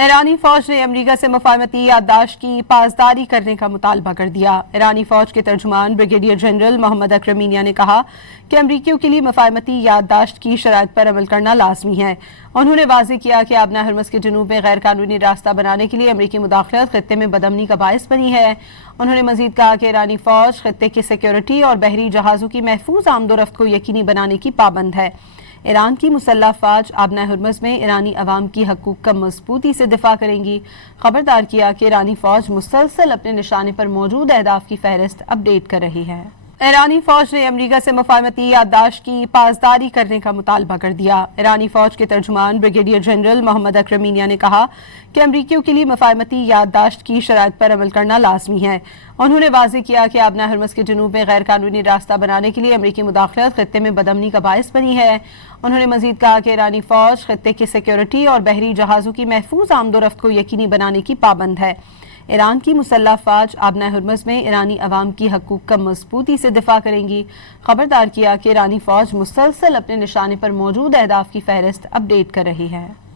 ایرانی فوج نے امریکہ سے مفاہمتی یادداشت کی پاسداری کرنے کا مطالبہ کر دیا۔ ایرانی فوج کے ترجمان بریگیڈیئر جنرل محمد اکرم مینیا نے کہا کہ امریکیوں کے لیے مفاہمتی یادداشت کی شرائط پر عمل کرنا لازمی ہے۔ انہوں نے واضح کیا کہ آبنہ ہرمز کے جنوب میں غیر قانونی راستہ بنانے کے لیے امریکی مداخلت خطے میں بدامنی کا باعث بنی ہے۔ انہوں نے مزید کہا کہ ایرانی فوج خطے کی سیکیورٹی اور بحری جہازوں کی محفوظ آمد و رفت کو یقینی بنانے کی پابند ہے۔ ایران کی مسلح افواج آبنہ ہرمز میں ایرانی عوام کی حقوق کا مضبوطی سے دفاع کریں گی۔ خبردار کیا کہ ایرانی فوج مسلسل اپنے نشانے پر موجود اہداف کی فہرست اپ ڈیٹ کر رہی ہے۔ ایرانی فوج نے امریکہ سے مفاہمتی یادداشت کی پاسداری کرنے کا مطالبہ کر دیا۔ ایرانی فوج کے ترجمان بریگیڈیئر جنرل محمد اکرم مینیا نے کہا کہ امریکیوں کے لیے مفاہمتی یادداشت کی شرائط پر عمل کرنا لازمی ہے۔ انہوں نے واضح کیا کہ آبنہ ہرمز کے جنوب میں غیر قانونی راستہ بنانے کے لیے امریکی مداخلت خطے میں بدامنی کا باعث بنی ہے۔ انہوں نے مزید کہا کہ ایرانی فوج خطے کی سیکیورٹی اور بحری جہازوں کی محفوظ آمد و رفت کو یقینی بنانے کی پابند ہے۔ ایران کی مسلح افواج آبنہ ہرمز میں ایرانی عوام کی حقوق کا مضبوطی سے دفاع کریں گی۔ خبردار کیا کہ ایرانی فوج مسلسل اپنے نشانے پر موجود اہداف کی فہرست اپ ڈیٹ کر رہی ہے۔